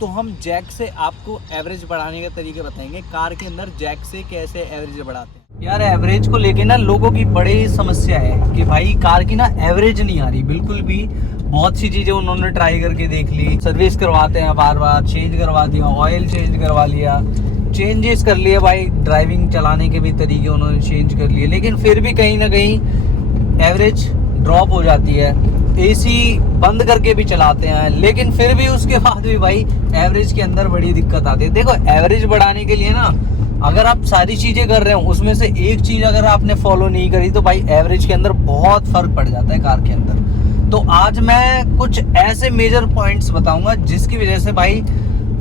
तो हम जैक से आपको एवरेज बढ़ाने के तरीके बताएंगे। कार के अंदर जैक से कैसे एवरेज बढ़ाते हैं। यार एवरेज को लेके ना लोगों की बड़ी समस्या है कि भाई कार की ना एवरेज नहीं आ रही बिल्कुल भी। बहुत सी चीजें उन्होंने ट्राई करके देख ली, सर्विस करवाते हैं बार बार, चेंज करवा दिया, ऑयल चेंज करवा लिया, चेंजेस कर लिए भाई, ड्राइविंग चलाने के भी तरीके उन्होंने चेंज कर लिए, लेकिन फिर भी कहीं ना कहीं एवरेज ड्रॉप हो जाती है। एसी बंद करके भी चलाते हैं लेकिन फिर भी उसके बाद भी भाई एवरेज के अंदर बड़ी दिक्कत आती है। देखो एवरेज बढ़ाने के लिए ना अगर आप सारी चीजें कर रहे हो उसमें से एक चीज अगर आपने फॉलो नहीं करी तो भाई एवरेज के अंदर बहुत फर्क पड़ जाता है कार के अंदर। तो आज मैं कुछ ऐसे मेजर पॉइंट्स बताऊंगा जिसकी वजह से भाई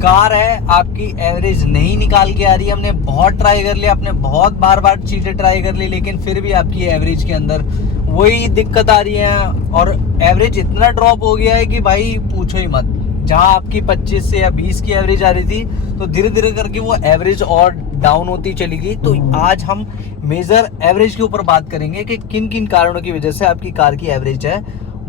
कार है आपकी एवरेज नहीं निकाल के आ रही है। हमने बहुत ट्राई कर लिया, आपने बहुत बार बार चीजें ट्राई कर ली, लेकिन फिर भी आपकी एवरेज के अंदर वही दिक्कत आ रही है और एवरेज इतना ड्रॉप हो गया है कि भाई पूछो ही मत। जहां आपकी 25 से या 20 की एवरेज आ रही थी तो धीरे धीरे करके वो एवरेज और डाउन होती चली गई। तो आज हम मेजर एवरेज के ऊपर बात करेंगे कि किन किन कारणों की वजह से आपकी कार की एवरेज है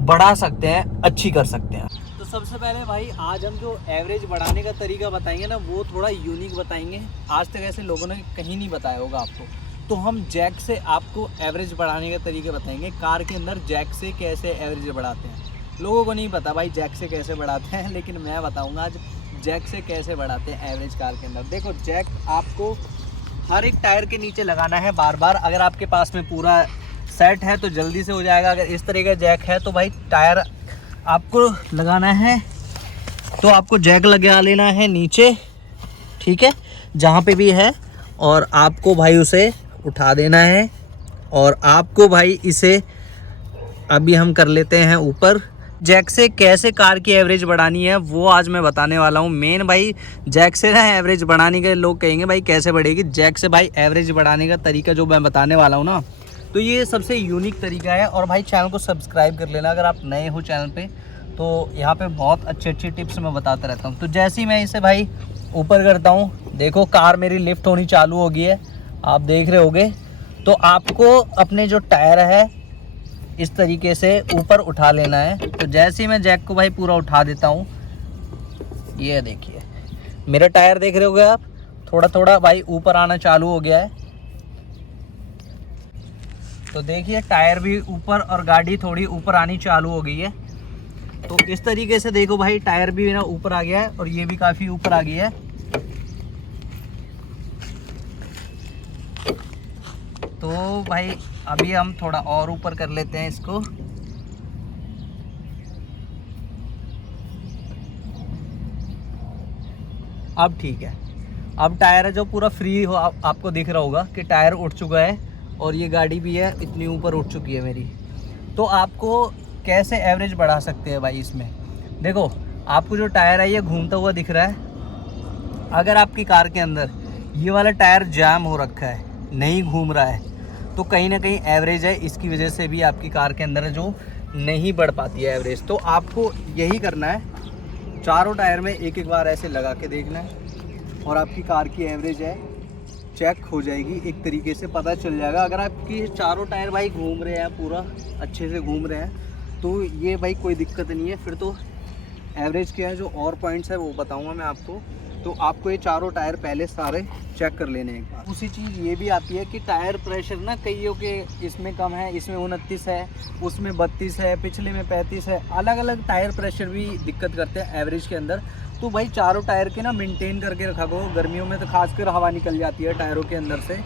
बढ़ा सकते हैं, अच्छी कर सकते हैं। तो सबसे पहले भाई आज हम जो एवरेज बढ़ाने का तरीका बताएंगे ना वो थोड़ा यूनिक बताएंगे। आज तक ऐसे लोगों ने कहीं नहीं बताया होगा आपको। तो हम जैक से आपको एवरेज बढ़ाने के तरीके बताएंगे। कार के अंदर जैक से कैसे एवरेज बढ़ाते हैं। लोगों को नहीं पता भाई जैक से कैसे बढ़ाते हैं, लेकिन मैं बताऊंगा आज जैक से कैसे बढ़ाते हैं एवरेज कार के अंदर। देखो जैक आपको हर एक टायर के नीचे लगाना है बार बार। अगर आपके पास में पूरा सेट है तो जल्दी से हो जाएगा। अगर इस तरह का जैक है तो भाई टायर आपको लगाना है तो आपको जैक लगा लेना है नीचे, ठीक है, जहाँ पे भी है, और आपको भाई उसे उठा देना है। और आपको भाई इसे अभी हम कर लेते हैं ऊपर। जैक से कैसे कार की एवरेज बढ़ानी है वो आज मैं बताने वाला हूँ। मेन भाई जैक से ना एवरेज बढ़ाने के लोग कहेंगे भाई कैसे बढ़ेगी। जैक से भाई एवरेज बढ़ाने का तरीका जो मैं बताने वाला हूँ ना, तो ये सबसे यूनिक तरीका है। और भाई चैनल को सब्सक्राइब कर लेना अगर आप नए हो चैनल पे, तो यहाँ पे बहुत अच्छी अच्छी टिप्स मैं बताता रहता हूँ। तो जैसे ही मैं इसे भाई ऊपर करता हूँ, देखो कार मेरी लिफ्ट होनी चालू हो गई है, आप देख रहे होगे। तो आपको अपने जो टायर है इस तरीके से ऊपर उठा लेना है। तो जैसे ही मैं जैक को भाई पूरा उठा देता हूँ, ये देखिए मेरा टायर देख रहे होगे आप, थोड़ा थोड़ा भाई ऊपर आना चालू हो गया है। तो देखिए टायर भी ऊपर और गाड़ी थोड़ी ऊपर आनी चालू हो गई है। तो इस तरीके से देखो भाई टायर भी ना ऊपर आ गया है और ये भी काफ़ी ऊपर आ गई है। तो भाई अभी हम थोड़ा और ऊपर कर लेते हैं इसको। अब ठीक है, अब टायर है जो पूरा फ्री हो, आपको दिख रहा होगा कि टायर उठ चुका है और ये गाड़ी भी है इतनी ऊपर उठ चुकी है मेरी। तो आपको कैसे एवरेज बढ़ा सकते हैं भाई इसमें। देखो आपको जो टायर है ये घूमता हुआ दिख रहा है। अगर आपकी कार के अंदर ये वाला टायर जाम हो रखा है, नहीं घूम रहा है, तो कहीं ना कहीं एवरेज है इसकी वजह से भी आपकी कार के अंदर जो नहीं बढ़ पाती है एवरेज। तो आपको यही करना है, चारों टायर में एक एक बार ऐसे लगा के देखना है और आपकी कार की एवरेज है चेक हो जाएगी, एक तरीके से पता चल जाएगा। अगर आपकी चारों टायर भाई घूम रहे हैं, पूरा अच्छे से घूम रहे हैं, तो ये भाई कोई दिक्कत नहीं है। फिर तो एवरेज क्या है, जो और पॉइंट्स है वो बताऊंगा मैं आपको। तो आपको ये चारों टायर पहले सारे चेक कर लेने एक बार। उसी चीज़ ये भी आती है कि टायर प्रेशर ना कईयों के इसमें कम है, इसमें 29 है, उसमें 32 है, पिछले में 35 है। अलग अलग टायर प्रेशर भी दिक्कत करते हैं एवरेज के अंदर। तो भाई चारों टायर के ना मेंटेन करके रखा करो। गर्मियों में तो खासकर हवा निकल जाती है टायरों के अंदर से,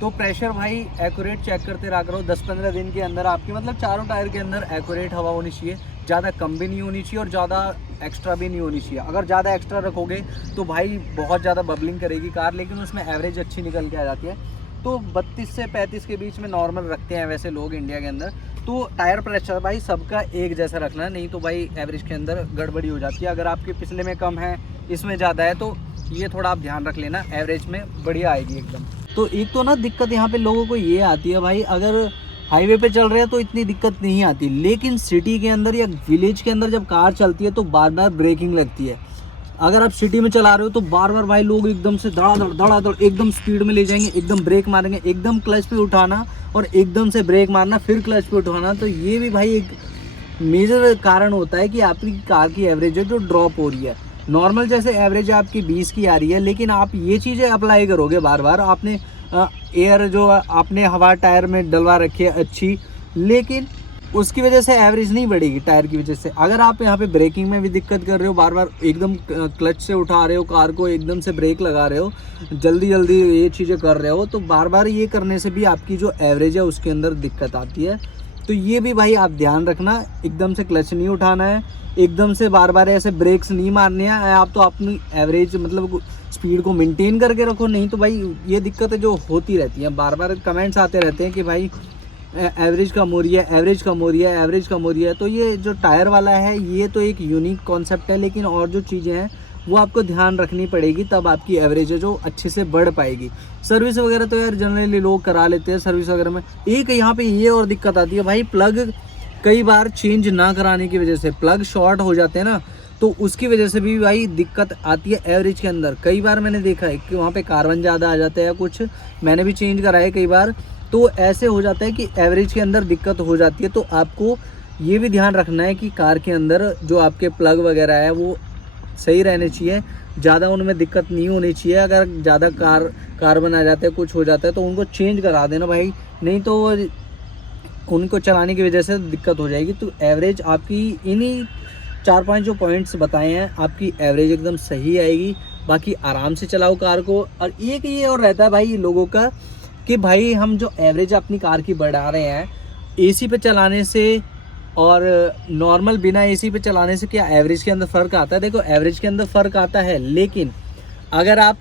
तो प्रेशर भाई एक्यूरेट चेक करते रहा करो। 10-15 दिन के अंदर आपकी मतलब चारों टायर के अंदर एक्यूरेट हवा होनी चाहिए, ज़्यादा कम भी नहीं होनी चाहिए और ज़्यादा एक्स्ट्रा भी नहीं होनी चाहिए। अगर ज़्यादा एक्स्ट्रा रखोगे तो भाई बहुत ज़्यादा बबलिंग करेगी कार, लेकिन उसमें एवरेज अच्छी निकल के आ जाती है। तो 32 से 35 के बीच में नॉर्मल रखते हैं वैसे लोग इंडिया के अंदर। तो टायर प्रेशर भाई सबका एक जैसा रखना है, नहीं तो भाई एवरेज के अंदर गड़बड़ी हो जाती है। अगर आपके पिछले में कम है, इसमें ज़्यादा है, तो ये थोड़ा आप ध्यान रख लेना, एवरेज में बढ़िया आएगी एकदम। तो एक तो ना दिक्कत यहाँ पे लोगों को ये आती है भाई, अगर हाईवे पे चल रहे हैं तो इतनी दिक्कत नहीं आती, लेकिन सिटी के अंदर या विलेज के अंदर जब कार चलती है तो बार बार ब्रेकिंग लगती है। अगर आप सिटी में चला रहे हो तो बार बार भाई लोग एकदम से धड़ाधड़ एकदम स्पीड में ले जाएंगे, एकदम ब्रेक मारेंगे, एकदम क्लच पे उठाना और एकदम से ब्रेक मारना, फिर क्लच पे उठाना। तो ये भी भाई एक मेजर कारण होता है कि आपकी कार की एवरेज जो ड्रॉप हो रही है। नॉर्मल जैसे एवरेज आपकी 20 की आ रही है, लेकिन आप ये चीज़ें अप्लाई करोगे बार बार, आपने एयर जो आपने हवा टायर में डलवा रखी है अच्छी, लेकिन उसकी वजह से एवरेज नहीं बढ़ेगी टायर की वजह से। अगर आप यहाँ पे ब्रेकिंग में भी दिक्कत कर रहे हो, बार बार एकदम क्लच से उठा रहे हो कार को, एकदम से ब्रेक लगा रहे हो, जल्दी जल्दी ये चीज़ें कर रहे हो, तो बार बार ये करने से भी आपकी जो एवरेज है उसके अंदर दिक्कत आती है। तो ये भी भाई आप ध्यान रखना, एकदम से क्लच नहीं उठाना है, एकदम से बार बार ऐसे ब्रेक्स नहीं मारने हैं। आप तो अपनी एवरेज मतलब स्पीड को मेंटेन करके रखो, नहीं तो भाई ये दिक्कतें जो होती रहती हैं, बार बार कमेंट्स आते रहते हैं कि भाई एवरेज कम हो रही है, एवरेज कम हो रही है, एवरेज कम हो रही है। तो ये जो टायर वाला है ये तो एक यूनिक कॉन्सेप्ट है, लेकिन और जो चीज़ें हैं वो आपको ध्यान रखनी पड़ेगी, तब आपकी एवरेज है जो अच्छे से बढ़ पाएगी। सर्विस वगैरह तो यार जनरली लोग करा लेते हैं सर्विस वगैरह में। एक यहाँ पे ये और दिक्कत आती है भाई, प्लग कई बार चेंज ना कराने की वजह से प्लग शॉर्ट हो जाते हैं ना, तो उसकी वजह से भी भाई दिक्कत आती है एवरेज के अंदर। कई बार मैंने देखा है कि वहाँ पे कार्बन ज़्यादा आ जाता है या कुछ, मैंने भी चेंज कराया कई बार, तो ऐसे हो जाता है कि एवरेज के अंदर दिक्कत हो जाती है। तो आपको ये भी ध्यान रखना है कि कार के अंदर जो आपके प्लग वगैरह है वो सही रहने चाहिए, ज़्यादा उनमें दिक्कत नहीं होनी चाहिए। अगर ज़्यादा कार्बन आ जाता है, कुछ हो जाता है, तो उनको चेंज करा देना भाई, नहीं तो उनको चलाने की वजह से दिक्कत हो जाएगी। तो एवरेज आपकी इन्हीं 4-5 जो पॉइंट्स बताए हैं, आपकी एवरेज एकदम सही आएगी। बाकी आराम से चलाओ कार को। और एक ये और रहता है भाई लोगों का कि भाई हम जो एवरेज अपनी कार की बढ़ा रहे हैं, एसी पे चलाने से और नॉर्मल बिना एसी पे चलाने से क्या एवरेज के अंदर फ़र्क आता है? देखो एवरेज के अंदर फ़र्क आता है, लेकिन अगर आप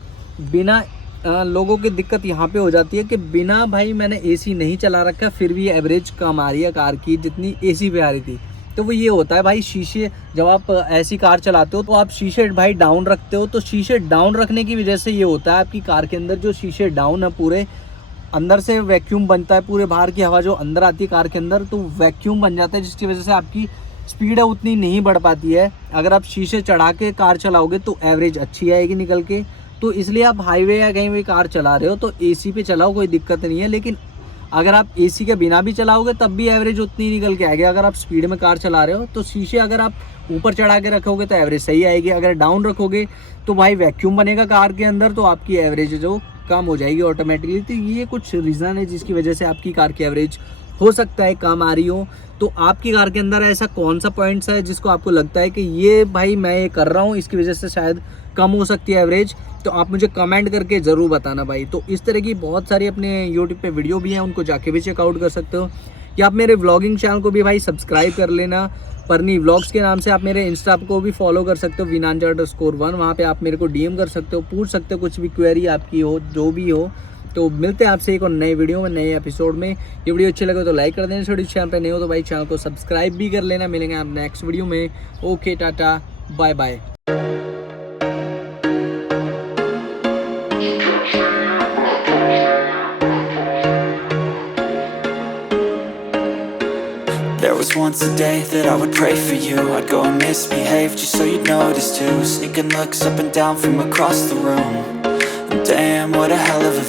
बिना लोगों की दिक्कत यहाँ पे हो जाती है कि बिना भाई मैंने एसी नहीं चला रखा फिर भी एवरेज कम आ रही है कार की जितनी एसी पे आ रही थी। तो वो ये होता है भाई, शीशे जब आप ऐसी कार चलाते हो तो आप शीशे भाई डाउन रखते हो, तो शीशे डाउन रखने की वजह से ये होता है आपकी कार के अंदर जो शीशे डाउन है, पूरे अंदर से वैक्यूम बनता है, पूरे बाहर की हवा जो अंदर आती है कार के अंदर, तो वैक्यूम बन जाता है, जिसकी वजह से आपकी स्पीड है उतनी नहीं बढ़ पाती है। अगर आप शीशे चढ़ा के कार चलाओगे तो एवरेज अच्छी आएगी निकल के। तो इसलिए आप हाईवे या कहीं भी कार चला रहे हो तो एसी पे चलाओ, कोई दिक्कत नहीं है। लेकिन अगर आप एसी के बिना भी चलाओगे तब भी एवरेज उतनी निकल के आएगी। अगर आप स्पीड में कार चला रहे हो तो शीशे अगर आप ऊपर चढ़ा के रखोगे तो एवरेज सही आएगी, अगर डाउन रखोगे तो भाई वैक्यूम बनेगा कार के अंदर, तो आपकी एवरेज जो कम हो जाएगी ऑटोमेटिकली। तो ये कुछ रीज़न है जिसकी वजह से आपकी कार की एवरेज हो सकता है कम आ रही हो। तो आपकी कार के अंदर ऐसा कौन सा पॉइंट्स है जिसको आपको लगता है कि ये भाई मैं ये कर रहा हूँ, इसकी वजह से शायद कम हो सकती है एवरेज, तो आप मुझे कमेंट करके ज़रूर बताना भाई। तो इस तरह की बहुत सारी अपने यूट्यूब पे वीडियो भी हैं, उनको जाके भी चेकआउट कर सकते हो, या आप मेरे व्लॉगिंग चैनल को भी भाई सब्सक्राइब कर लेना। परनी व्लॉग्स के नाम से आप मेरे इंस्टा को भी फॉलो कर सकते हो, vinanja_1। वहाँ पे आप मेरे को डीएम कर सकते हो, पूछ सकते हो कुछ भी क्वेरी आपकी हो, जो भी हो। तो मिलते हैं आपसे एक और नए वीडियो में, नए एपिसोड में। ये वीडियो अच्छी लगे तो लाइक कर देना, छोटी चैनल पे नए हो तो भाई चैनल को सब्सक्राइब भी कर लेना। मिलेंगे आप नेक्स्ट वीडियो में। ओके, टाटा, bye bye. There was once a day that I would pray for you. I'd go and misbehave just so you'd notice too. Sneaking looks up and down from across the room. And damn, what a hell of a